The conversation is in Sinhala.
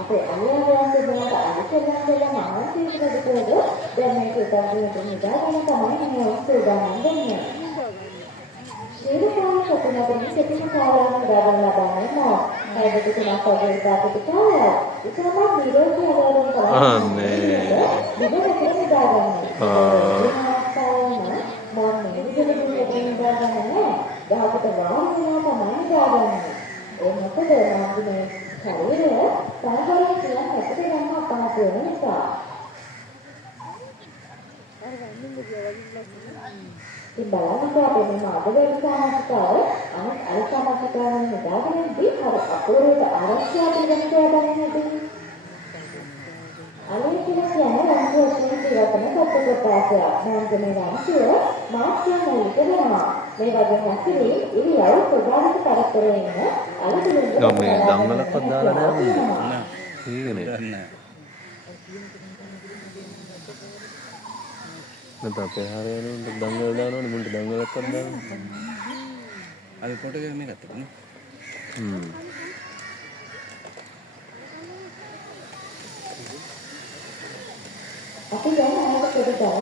අපේ අනිවාර්යයෙන්ම දෙන්නට අනිකරණ දෙලා මානසික ප්‍රතිකෝධ දැන් මේක උදාහරණයක් නිදාගෙන තමයි මේ උදාහරණ දෙන්නේ. ශීලකාම සතුනකින් සිටින කාලයන් ගණන් ලබන්නේ නැහැ. ඒකට තුනක් වගේ දාපිට කාලය. ඉතලම නිරෝධී ආවරණ කරන්නේ. විදෙකට නිදාගන්නේ. මම මේ විදිහට නිදාගන්නේ. දහකට වාරණය තමයි නිදාගන්නේ. ඒ මොකද මම මේ ශරීරය සාමාන්‍ය කියන හැටි ගන්න අපහසු වෙන නිසා. ඉතින් බලන්න අපේ මේ මාධ්‍යවේද සමාජිකාව අනිත් අය සමාජිකාවන් හදාගෙනදී අර අපෝරේට ආරක්ෂා පිළිගන්න ගන්නදී අනේ කියන්නේ රංගෝෂණ ජීවිතන සත්‍යපතාසය මන්දනේ වංශය මාත්‍ය මූලික වෙනවා මේ වගේ හැසිරී ඉරියව් ප්‍රධානික පරතරේ ඉන්න අලුතින් මේ දම්වලක්වත් දාලා නැහැ ඊගනේ නැත්නම් අපේ හරියනුන්ට දංගල දානවනේ මුන්ට දංගලක්වත් දානවා අපි ෆොටෝ එක මේ ගත්තා නේ අපි දැන් අහකට